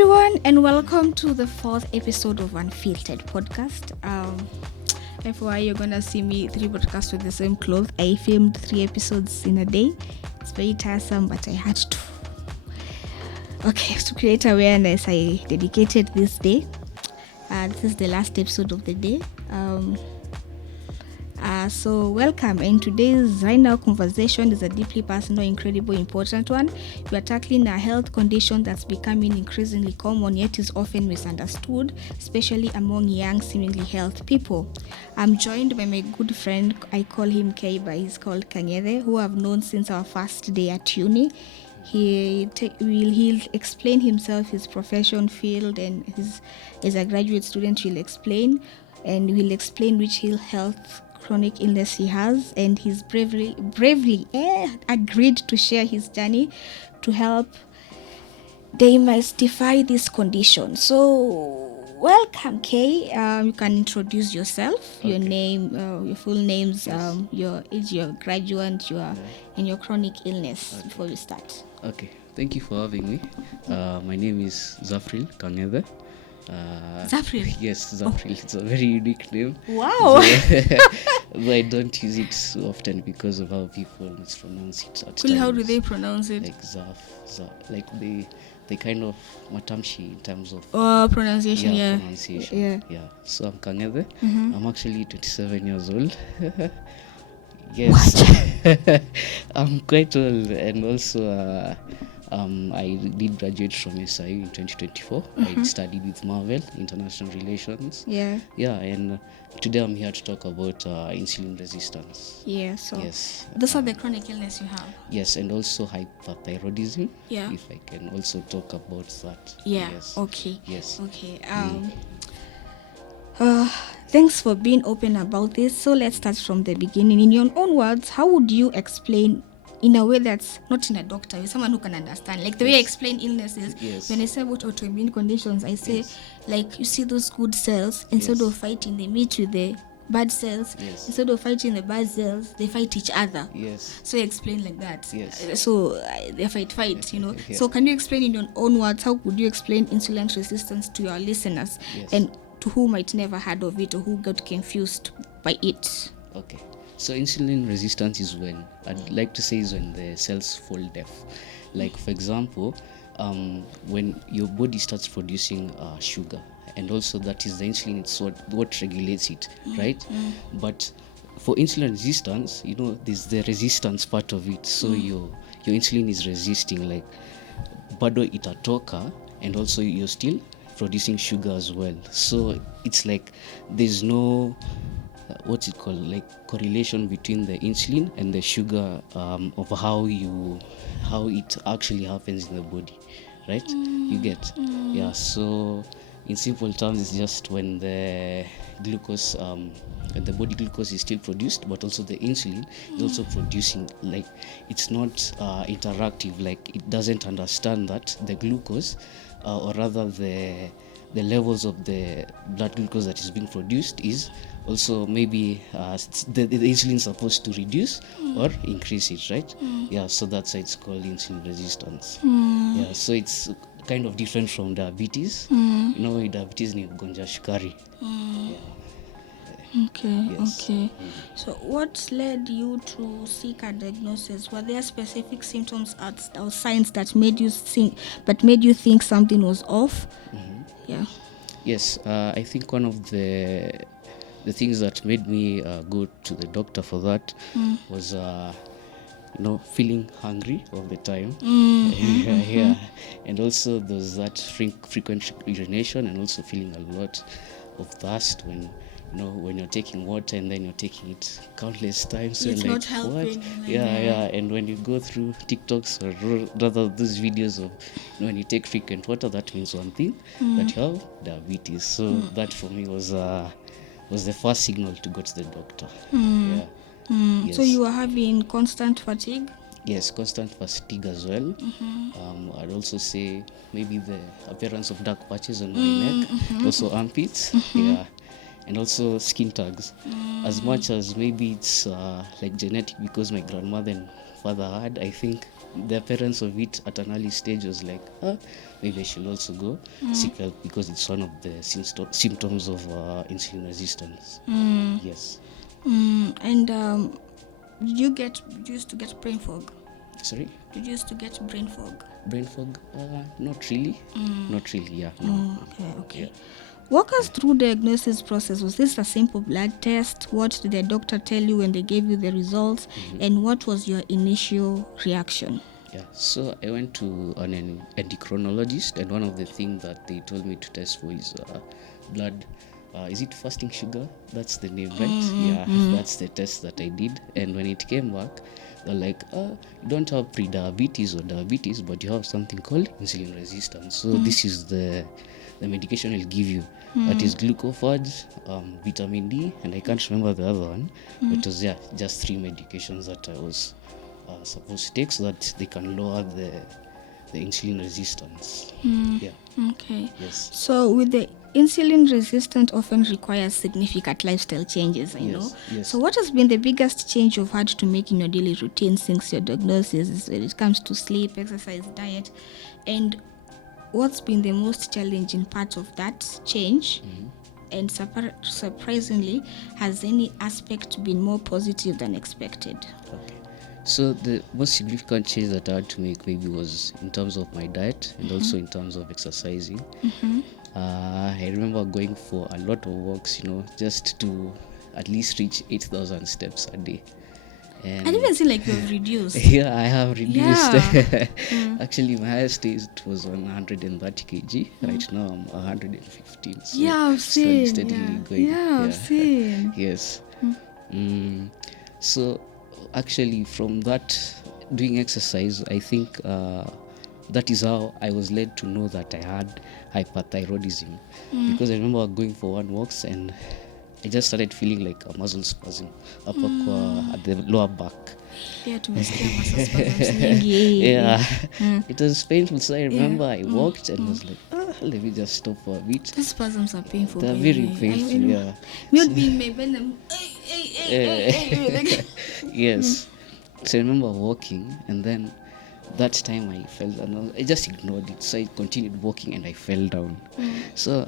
everyone, and welcome to the 4th episode of Unfiltered podcast. FYI, you're gonna see me 3 podcasts with the same clothes. I filmed 3 episodes in a day. It's very tiresome, but I had to. Okay, to create awareness, I dedicated this day. This is the last episode of the day. So welcome, and today's right now conversation is a deeply personal, incredibly important one. We are tackling a health condition that's becoming increasingly common, yet is often misunderstood, especially among young, seemingly healthy people. I'm joined by my good friend, I call him K, but he's called Kang'ethe, who I've known since our first day at uni. He'll explain himself, his profession, field, and as a graduate student, he'll explain which health chronic illness he has, and he's bravely agreed to share his journey to help demystify this condition. So welcome, Kay. You can introduce yourself, your name, your full names, your age, your graduate, and your chronic illness before we start. Okay, thank you for having me. My name is Zafril Kang'ethe. Zafril? Yes, Zafril. It's a very unique name. Wow. Though I don't use it so often because of how people mispronounce it at Cool. times. How do they pronounce it? Like Zaf. Like they kind of matamshi in terms of pronunciation. pronunciation. Yeah. So I'm Kang'ethe. I'm actually 27 years old. Yes. I'm quite old, and also I did graduate from SIU in 2024. I studied with Marvel International Relations. And today I'm here to talk about insulin resistance. So yes, those are the chronic illness you have. Yes, and also hyperthyroidism. Yeah. If I can also talk about that. Yeah. Yes. Okay. Yes. Okay. Thanks for being open about this. So let's start from the beginning. In your own words, how would you explain in a way that's not in a doctor, with someone who can understand? Like the way I explain illnesses, when I say about autoimmune conditions, I say, like, you see those good cells, instead of fighting, they meet with the bad cells. Instead of fighting the bad cells, they fight each other. So I explain like that. So they fight, you know. So can you explain in your own words, how would you explain insulin resistance to your listeners and to who might never heard of it or who got confused by it? Okay. So insulin resistance is when the cells fall deaf. Like, for example, when your body starts producing sugar, and also that is the insulin, it's what regulates it, right? But for insulin resistance, there's the resistance part of it. So your insulin is resisting, like, bado itatoka, and also you're still producing sugar as well. So it's like there's no correlation between the insulin and the sugar of how it actually happens in the body, right? You get? Yeah. So in simple terms, it's just when the glucose, the body glucose is still produced, but also the insulin is also producing. Like, it's not interactive. Like, it doesn't understand that the glucose, or rather the levels of the blood glucose that is being produced is also maybe the insulin is supposed to reduce or increase it, right? So that's why it's called insulin resistance. So it's kind of different from diabetes. Diabetes ni ugonjwa shukari. Okay. So what led you to seek a diagnosis? Were there specific symptoms or signs that made you think something was off? Yes, I think one of the things that made me go to the doctor for that was feeling hungry all the time. And also there's that frequent urination, and also feeling a lot of thirst when you're taking water, and then you're taking it countless times. So it's like, not helping. What? And when you go through TikToks, or rather those videos of when you take frequent water, that means one thing, that you have diabetes. So that for me was the first signal to go to the doctor. Yes. So you were having constant fatigue? Yes, constant fatigue as well. I'd also say maybe the appearance of dark patches on my neck, also armpits, and also skin tags. As much as maybe it's like genetic, because my grandmother and father had, I think the appearance of it at an early stage was like, maybe I should also go seek help because it's one of the symptoms of insulin resistance. Yes. And did you used to get brain fog? Sorry? Did you used to get brain fog? Brain fog? Not really. Not really, yeah. No. Okay. Yeah. Walk us through the diagnosis process. Was this a simple blood test? What did the doctor tell you when they gave you the results? And what was your initial reaction? Yeah, so I went to an endocrinologist, and one of the things that they told me to test for is blood. Is it fasting sugar? That's the name, right? Yeah, that's the test that I did. And when it came back, they're like, you don't have pre-diabetes or diabetes, but you have something called insulin resistance. So this is the medication I'll give you. That is glucophage, vitamin D, and I can't remember the other one. But it was just 3 medications that I was supposed to take so that they can lower the insulin resistance. Yeah. Okay. Yes. So with the insulin resistance often requires significant lifestyle changes, I know. Yes. So what has been the biggest change you've had to make in your daily routine since your diagnosis when it comes to sleep, exercise, diet? And what's been the most challenging part of that change? And surprisingly, has any aspect been more positive than expected? Okay. So the most significant change that I had to make maybe was in terms of my diet and also in terms of exercising. I remember going for a lot of walks, just to at least reach 8,000 steps a day. And I didn't see like you've reduced. yeah, I have reduced. Yeah. Actually, my highest days it was on 130 kg. Right now I'm 115. So Yeah, I've seen. steadily going. Yeah, I've seen. Yes. So actually, from that doing exercise, I think that is how I was led to know that I had hyperthyroidism, because I remember going for one walks and I just started feeling like a muscle spasm up at the lower back. Yeah, tumesikia muscle spasms nyingi. Yeah, it was painful. So I remember I walked and was like, let me just stop for a bit. Those spasms are painful. They're by very the way. painful. Yeah. Me would be in my bed and like, Yes. So I remember walking, and then that time I fell down. I just ignored it. So I continued walking and I fell down. So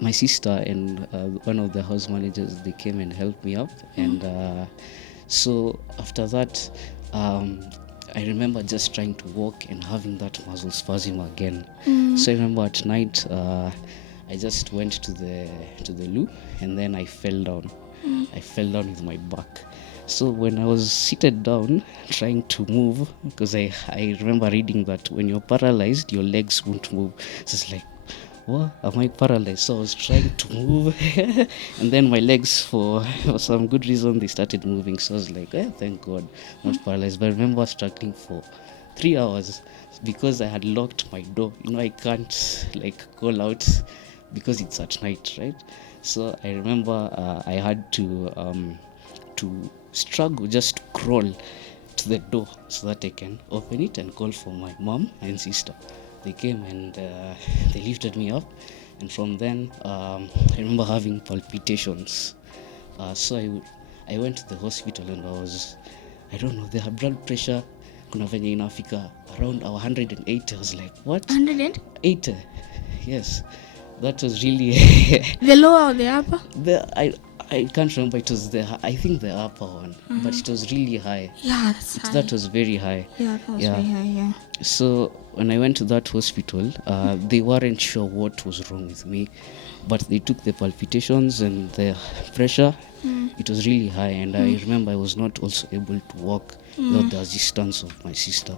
my sister and one of the house managers, they came and helped me up. And so after that, I remember just trying to walk and having that muscle spasm again. So I remember at night, I just went to the loo, and then I fell down. I fell down with my back. So when I was seated down trying to move, because I remember reading that when you're paralyzed, your legs won't move. So it's like, what? Am I paralyzed? So I was trying to move, and then my legs, for some good reason, they started moving. So I was like, thank God, not paralyzed. But I remember struggling for 3 hours because I had locked my door. I can't call out because it's at night, right? So I remember I had to struggle, just crawl to the door so that I can open it and call for my mom and sister. They came and they lifted me up, and from then I remember having palpitations. So I went to the hospital, and I don't know, their blood pressure kuna venye inafika around 180. I was like, what? 180? Yes, that was really The lower or the upper? I can't remember. It was I think the upper one, but it was really high. Yeah, that's high. That was very high. Yeah, that was very high, yeah. So when I went to that hospital, they weren't sure what was wrong with me, but they took the palpitations and the pressure. It was really high, and I remember I was not also able to walk without the assistance of my sister.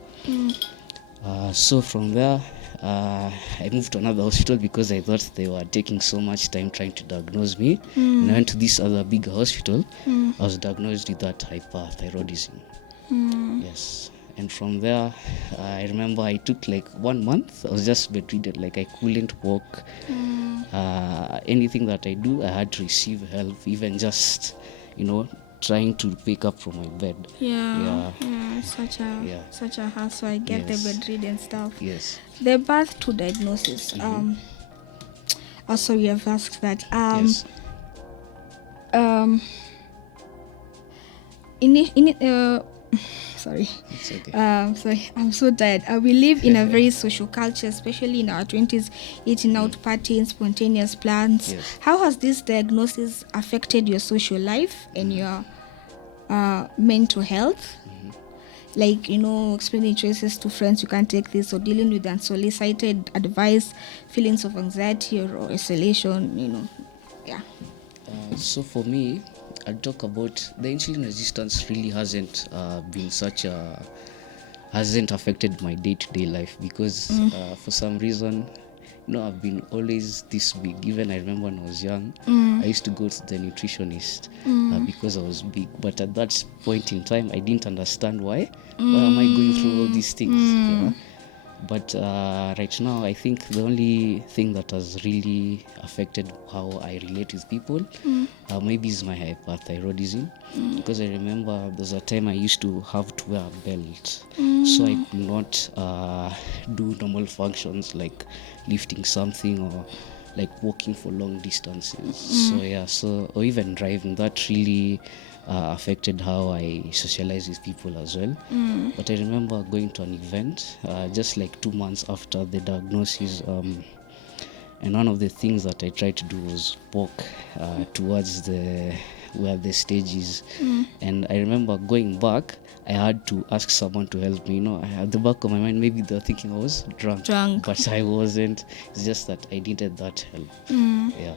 So from there, I moved to another hospital because I thought they were taking so much time trying to diagnose me. And I went to this other big hospital. I was diagnosed with that hyperthyroidism. Yes. And from there, I remember I took 1 month. I was just bedridden, I couldn't walk. Anything that I do, I had to receive help, even just, trying to wake up from my bed. Yeah, such a hassle. I get the bedridden stuff. Yes. The birth to diagnosis. Also, we have asked that. Yes. sorry. It's okay. Sorry, I'm so tired. We live in a very social culture, especially in our 20s, eating out, partying, spontaneous plans. Yes. How has this diagnosis affected your social life and your mental health? Like, explaining choices to friends, you can't take this, or dealing with unsolicited advice, feelings of anxiety or isolation, yeah. So for me, I'll talk about the insulin resistance really hasn't affected my day-to-day life because for some reason, I've been always this big. Even I remember when I was young, I used to go to the nutritionist because I was big. But at that point in time, I didn't understand why. Why am I going through all these things? But right now, I think the only thing that has really affected how I relate with people maybe is my hyperthyroidism. Because I remember there's a time I used to have to wear a belt. So I could not do normal functions like lifting something or like walking for long distances. Or even driving. That really affected how I socialize with people as well. But I remember going to an event just like 2 months after the diagnosis, and one of the things that I tried to do was walk towards where the stage is. And I remember going back, I had to ask someone to help me. At the back of my mind, maybe they were thinking I was drunk. But I wasn't. It's just that I needed that help. Yeah.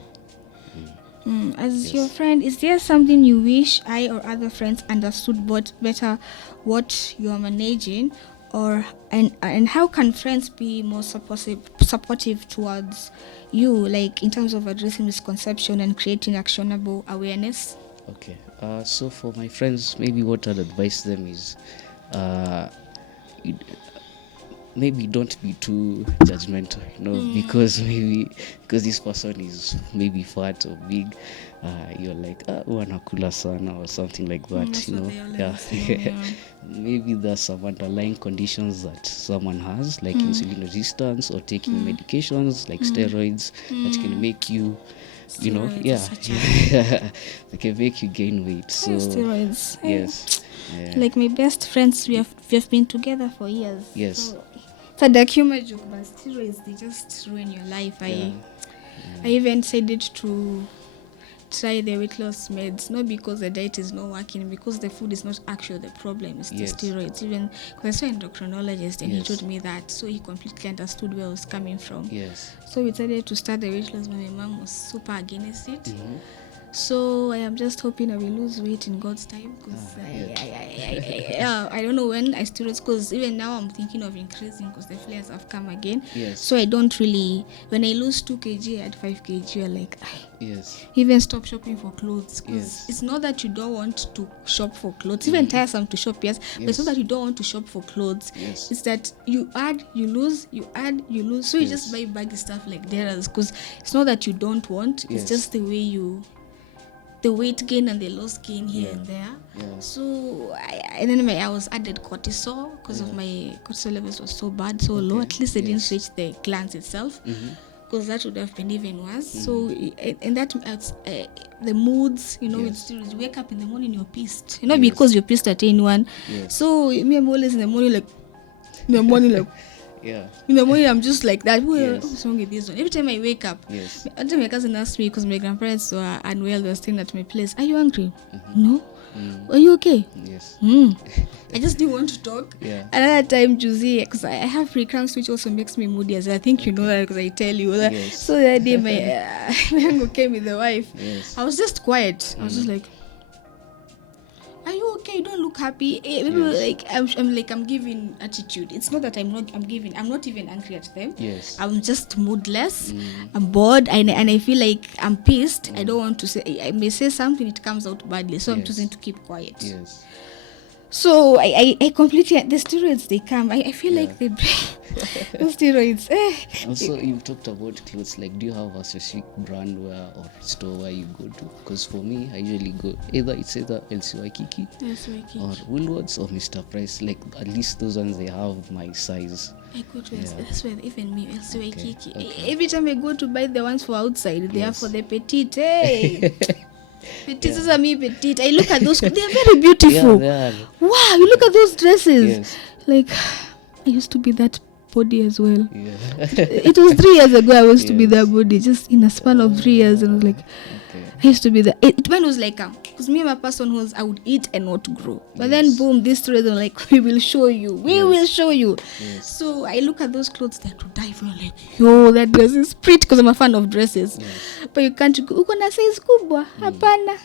As your friend, is there something you wish I or other friends understood better what you're managing, and how can friends be more supportive towards you, like in terms of addressing misconception and creating actionable awareness? Okay. So for my friends, maybe what I'd advise them is maybe don't be too judgmental, because this person is maybe fat or big, you're like wanakula sana or something like that. That's what they always say, yeah. Maybe there's some underlying conditions that someone has, like insulin resistance or taking medications like steroids that can make you they can make you gain weight. So Steroids. yes. Like my best friends, we have been together for years. Yes. So it's a dark humor joke, but steroids, they just ruin your life. I even decided to try the weight loss meds, not because the diet is not working, because the food is not actually the problem, it's the steroids. Even because I saw an endocrinologist and he told me that, so he completely understood where I was coming from. So we decided to start the weight loss, but my mom was super against it. So I am just hoping I will lose weight in God's time, because I don't know when I still, because even now I'm thinking of increasing because the flares have come again. So I don't really, when I lose 2 kg at 5 kg, you're like, even stop shopping for clothes, because it's not that you don't want to shop for clothes, even tiresome to shop, but it's not that you don't want to shop for clothes, it's that you add, you lose, you add, you lose, so you just buy baggy stuff like Dara's, because it's not that you don't want, it's just the way the weight gain and the loss gain here and there. So and then I was added cortisol because of my cortisol levels was so bad, so low. At least I didn't reach the glands itself, because that would have been even worse. So and that the moods, it's, you wake up in the morning, you're pissed, because you're pissed at anyone. So me, I'm always in the morning like in the morning I'm just like that. What's wrong with this one? Every time I wake up, until my cousin asked me, because my grandparents were unwell, they were staying at my place, are you hungry? No. Are you okay? I just didn't want to talk. Another time, Juicy, because I have pre-cramps, which also makes me moody, as I think you know that, because I tell you that. So that day my uncle came with the wife. I was just quiet. I was just like, are you okay? You don't look happy. Like I'm giving attitude. It's not that I'm not even angry at them. I'm just moodless. I'm bored, and I feel like I'm pissed. I don't want to say. I may say something, it comes out badly, so I'm choosing to keep quiet. So I completely, the steroids, they come. I feel like they the steroids. Also, you talked about clothes. Like, do you have a specific brand or store where you go to? Because for me, I usually go either LC Waikiki or Woolworths or Mr. Price. Like, at least those ones, they have my size. I go to that's where even me, LC Waikiki. Every time I go to buy the ones for outside, they are for the petite. Petite, sasa me petite. I look at those. They are very beautiful. Yeah, they are. Wow, you look at those dresses. Yes. Like, I used to be that body as well. Yeah. It was 3 years ago I used to be that body, just in a span of 3 years, and I was like, I used to be that. Mine was like, because me, I'm a person who's, I would eat and not grow. But then, boom, these stories are like, we will show you. We will show you. Yes. So I look at those clothes that to die for. Like, yo, that dress is pretty, because I'm a fan of dresses. Yes. But you can't go, uko na size kubwa? Hapana.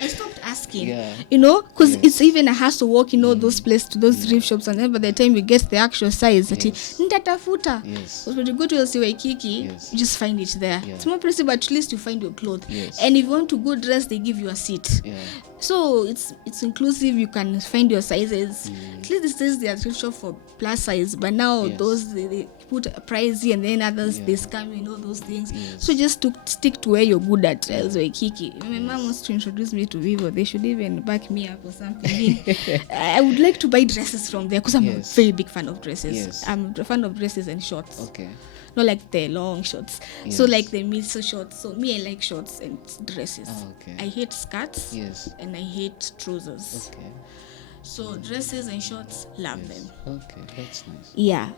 I stopped asking, because it's even a hassle walking all those places to those thrift shops, and then by the time you get the actual size, nitatafuta. But when you go to LC Waikiki, you just find it there. It's more pricey, but at least you find your clothes. And if you want to go dress, they give you a seat. So it's inclusive. You can find your sizes. At least this is the thrift shop for plus size, but now those they put a pricey, and then others they scam you, those things. So just to stick to where you're good at. Kiki, my mom wants to introduce me to Vivo. They should even back me up or something. I would like to buy dresses from there because I'm a very big fan of dresses. I'm a fan of dresses and shorts. Okay. Not like the long shorts. So like the mid shorts. So me, I like shorts and dresses. I hate skirts. And I hate trousers. Okay. So dresses and shorts, love them. Okay, that's nice. Yeah.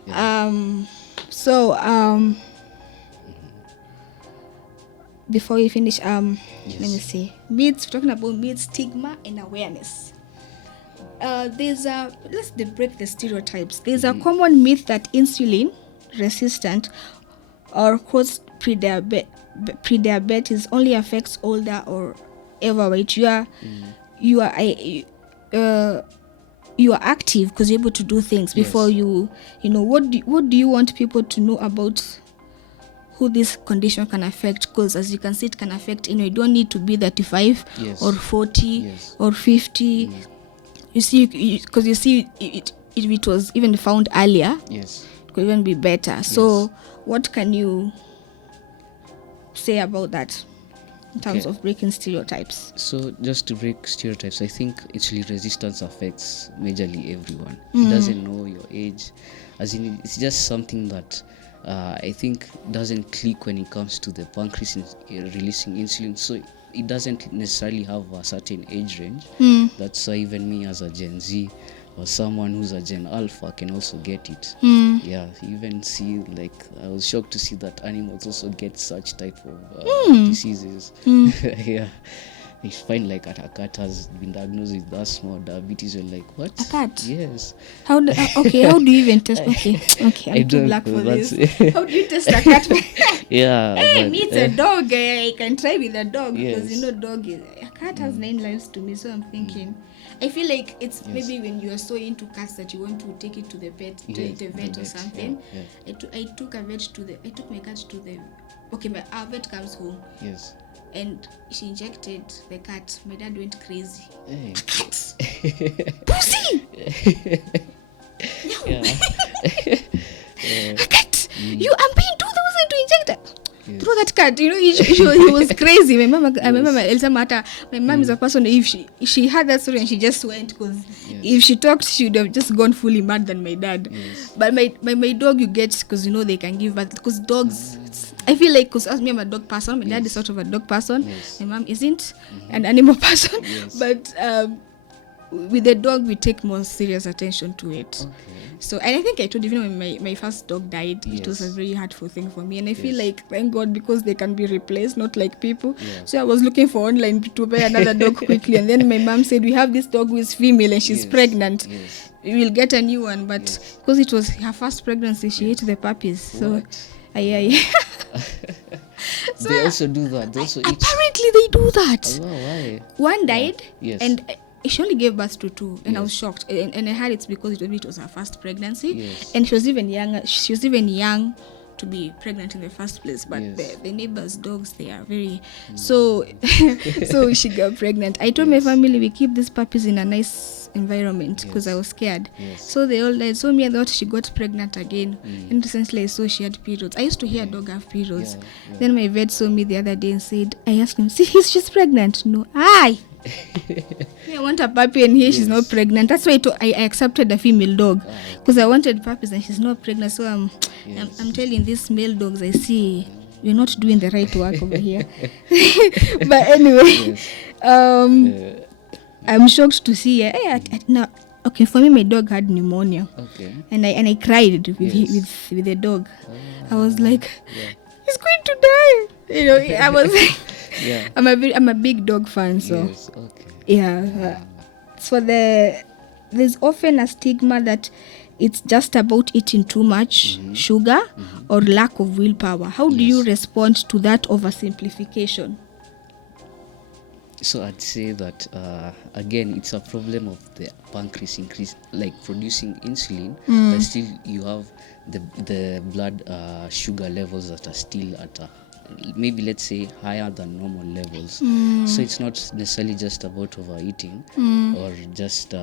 Before we finish, let me see. Myths, talking about myths, stigma and awareness. Let's break the stereotypes. There's a common myth that insulin resistant or pre-diabetes only affects older or overweight. You are active because you're able to do things before what do you want people to know about who this condition can affect? Because as you can see, it can affect, you don't need to be 35 or 40 or 50. You see, because you see if it was even found earlier, it could even be better. So what can you say about that in terms of breaking stereotypes? So just to break stereotypes, I think insulin resistance affects majorly everyone. It doesn't know your age, as in it's just something that I think doesn't click when it comes to the pancreas releasing insulin. So it doesn't necessarily have a certain age range. That's why even me as a Gen Z or someone who's a Gen Alpha can also get it. Even see, like, I was shocked to see that animals also get such type of diseases. You find like a cat has been diagnosed with asthma or diabetes, and like, what? A cat? Yes. How do you even test? Okay, I'm too black for this. How do you test a cat? Hey, me it's a dog. I can try with a dog because a cat has 9 lives to me. So I'm thinking, I feel like it's maybe when you are so into cats that you want to take it to the vet, the vet or something. I took my cat to the. Okay, our vet comes home. Yes. And she injected the cat. My dad went crazy. Hey. A cat! Pussy! No. A cat! I'm paying 2,000 to inject it. Throw that cat. He was crazy. My mom, I remember my mom is a person, if she had that story and she just went, because if she talked, she would have just gone fully mad than my dad. But my dog, you get, because they can give birth, because dogs, I feel like, because as me, I'm a dog person, my dad is sort of a dog person, my mom isn't an animal person, but with the dog, we take more serious attention to it. So, and I think I told you, even when my first dog died, it was a very hurtful thing for me. And I feel like, thank God, because they can be replaced, not like people. So I was looking for online to buy another dog quickly. And then my mom said, we have this dog who is female and she's pregnant. We will get a new one. But because it was her first pregnancy, she ate the puppies. So, So they also do that. They also apparently, they do that. Oh, why? One died, and she only gave birth to 2, and I was shocked. And I heard it's because it was her first pregnancy, and she was even young. She was even young to be pregnant in the first place. But the neighbors' dogs, they are very so. So she got pregnant. I told my family we keep these puppies in a nice environment because I was scared. So they all died. So me, I thought she got pregnant again. And recently I saw she had periods. I used to hear a dog have periods. Then my vet saw me the other day and said, I asked him, see, she's pregnant. No, I want a puppy, and here she's not pregnant. That's why I accepted a female dog, because I wanted puppies and she's not pregnant. So I'm telling these male dogs I see, we're not doing the right work over here. But anyway, I'm shocked to see. Now, okay, for me, my dog had pneumonia. Okay. And I cried with the dog. I was like, he's going to die. You know, I was like, I'm a big dog fan, so So there's often a stigma that it's just about eating too much sugar or lack of willpower. How do you respond to that oversimplification? So I'd say that again, it's a problem of the pancreas producing insulin, but still you have the blood sugar levels that are still at maybe, let's say, higher than normal levels. So it's not necessarily just about overeating, or just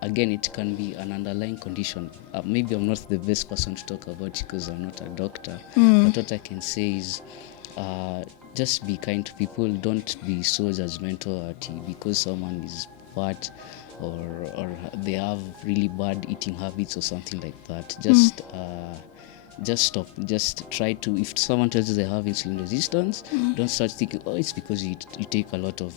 again, it can be an underlying condition. Maybe I'm not the best person to talk about it because I'm not a doctor, but what I can say is just be kind to people. Don't be so judgmental at you because someone is fat or they have really bad eating habits or something like that. Just stop. Just try to, if someone tells you they have insulin resistance, don't start thinking, oh, it's because you take a lot of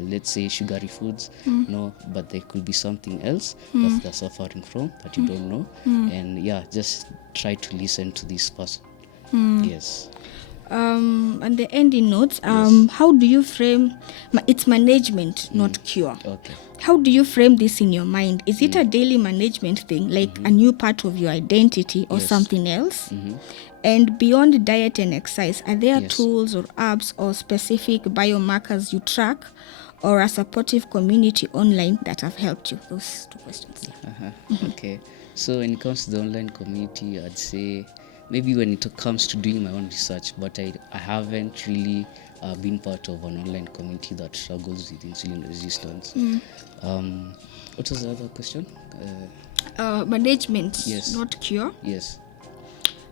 let's say sugary foods. No, but there could be something else that they're suffering from that you don't know. And just try to listen to this person. Yes. And the ending notes, how do you frame it's management, not cure? Okay. How do you frame this in your mind? Is it a daily management thing, like a new part of your identity, or something else? And beyond diet and exercise, are there tools or apps or specific biomarkers you track, or a supportive community online that have helped you? Those two questions. Okay. So when it comes to the online community, I'd say maybe when it comes to doing my own research, but I haven't really been part of an online community that struggles with insulin resistance. What was the other question? Management, not cure. Yes.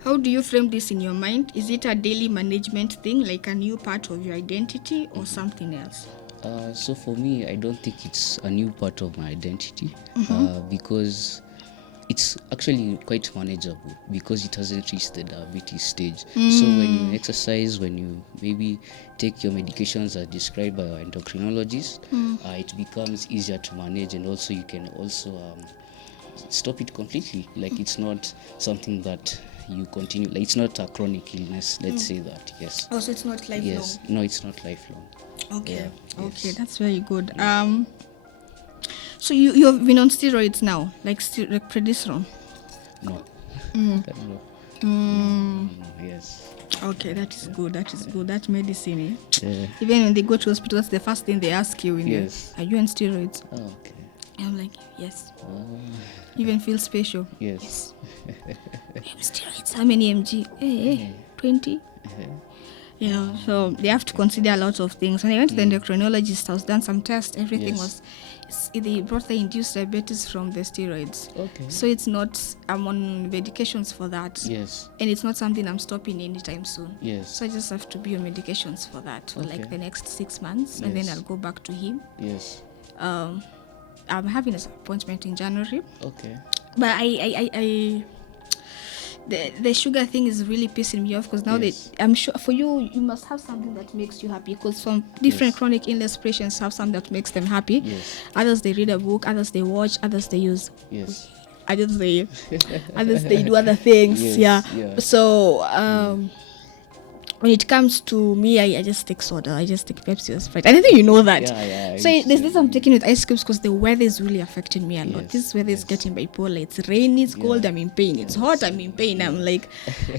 How do you frame this in your mind? Is it a daily management thing, like a new part of your identity, or something else? So for me, I don't think it's a new part of my identity because it's actually quite manageable because it hasn't reached the diabetes stage. So when you exercise, when you maybe take your medications as described by our endocrinologist, it becomes easier to manage, and also you can also stop it completely. Like it's not something that you continue, like it's not a chronic illness, let's say that. Yes. Oh, so it's not lifelong? Yes. No, it's not lifelong. Okay. Okay, that's very good. So you've been on steroids now, like prednisolone? No. No. Yes. Okay, that is good. That medicine, even when they go to hospital, that's the first thing they ask you. Are you on steroids? Oh, okay. I'm like, yes. Even feel special. Yes. Steroids, how many mg? 20? So they have to consider a lot of things. When I went to the endocrinologist, I was done some tests. Everything was, they brought the induced diabetes from the steroids. Okay. So it's not, I'm on medications for that. Yes. And it's not something I'm stopping anytime soon. Yes. So I just have to be on medications for that for like the next 6 months, and then I'll go back to him. Yes. I'm having an appointment in January. Okay. But the sugar thing is really pissing me off because now I'm sure for you must have something that makes you happy, because some different chronic illness patients have something that makes them happy. Yes. Others they read a book, others they watch, others they use. Yes. Others they do other things. Yes. So when it comes to me, I just take soda. I just take Pepsi or Sprite. I don't think you know that. So there's this I'm taking with ice cubes because the weather is really affecting me a lot. This weather is getting bipolar. It's rainy, it's cold, I'm in pain. It's hot, I'm in pain. I'm like,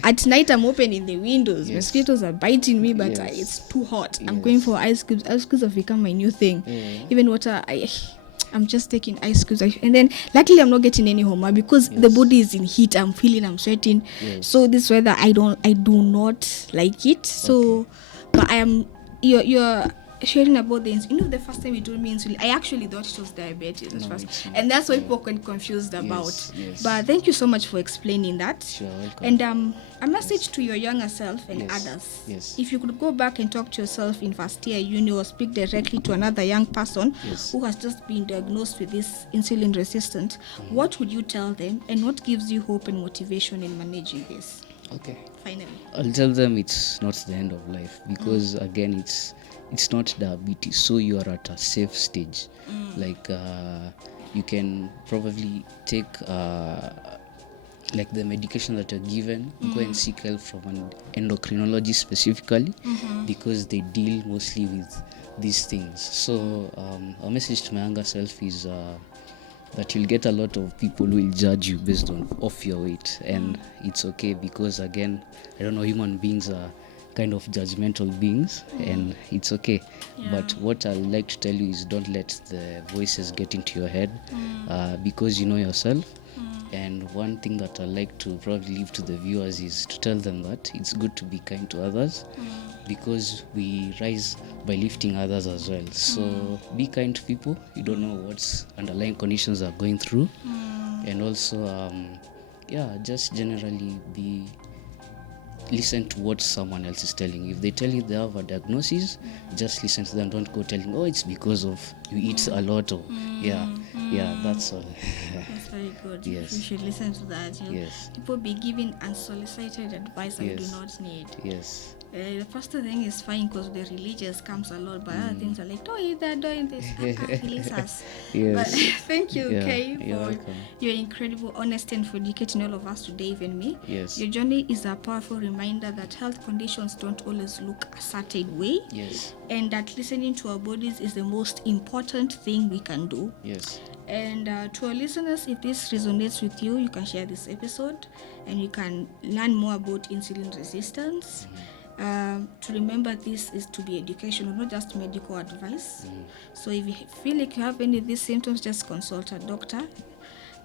at night I'm opening the windows. Mosquitoes are biting me, but it's too hot. I'm going for ice cubes. Ice cubes have become my new thing. Even water, I'm just taking ice cubes, and then luckily I'm not getting any homa because the body is in heat. I'm sweating. So this weather I do not like it. So but I am you're sharing about the insulin. The first time you told me insulin, I actually thought it was diabetes at first, and that's what people get confused about. But thank you so much for explaining that. Sure, welcome. And a message to your younger self and others. If you could go back and talk to yourself in first year uni, or speak directly to another young person who has just been diagnosed with this insulin resistance, what would you tell them, and what gives you hope and motivation in managing this? Okay. Finally. I'll tell them it's not the end of life, because again, it's not diabetes, so you are at a safe stage. Like you can probably take like the medication that you're given, go and seek help from an endocrinologist specifically, because they deal mostly with these things. So our message to my younger self is that you'll get a lot of people who will judge you based on off your weight, and it's okay, because again, I don't know, human beings are kind of judgmental beings, and it's okay. But what I like to tell you is, don't let the voices get into your head, because you know yourself. And one thing that I like to probably leave to the viewers is to tell them that it's good to be kind to others, because we rise by lifting others as well. So be kind to people. You don't know what underlying conditions are going through. And also just generally listen to what someone else is telling you. If they tell you they have a diagnosis, just listen to them. Don't go telling, oh, it's because of you eat a lot, or that's all. That's very good. Yes. You should listen to that. Yes. People be giving unsolicited advice that you do not need. Yes. The first thing is fine because the religious comes a lot, but other things are like, don't eat that, don't eat this. Release us. Yes. But thank you, Kay, you're for welcome. your incredible honesty and for educating all of us today, even me. Yes. Your journey is a powerful reminder that health conditions don't always look a certain way. Yes. And that listening to our bodies is the most important thing we can do. Yes. And to our listeners, if this resonates with you, you can share this episode and you can learn more about insulin resistance. To remember, this is to be educational, not just medical advice. So if you feel like you have any of these symptoms, just consult a doctor.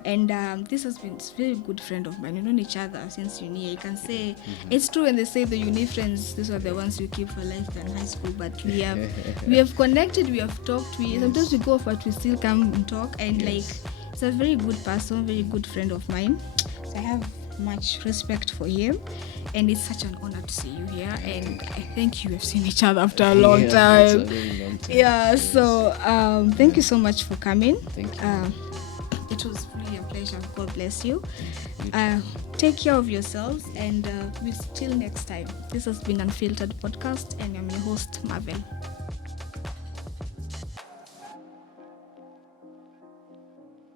And this has been a very good friend of mine. We've known each other since uni. I can say it's true when they say the uni friends, these are the ones you keep for life than high school. But we have connected, we have talked. Sometimes we go off, but we still come and talk. And like, it's a very good person, very good friend of mine. So I have much respect for him, and it's such an honor to see you here. And I think you have seen each other after a long time. It's a very long time. Yeah. So thank you so much for coming. Thank you. It was really a pleasure. God bless you. Take care of yourselves, and we'll till next time. This has been Unfiltered Podcast, and I'm your host, Marvel.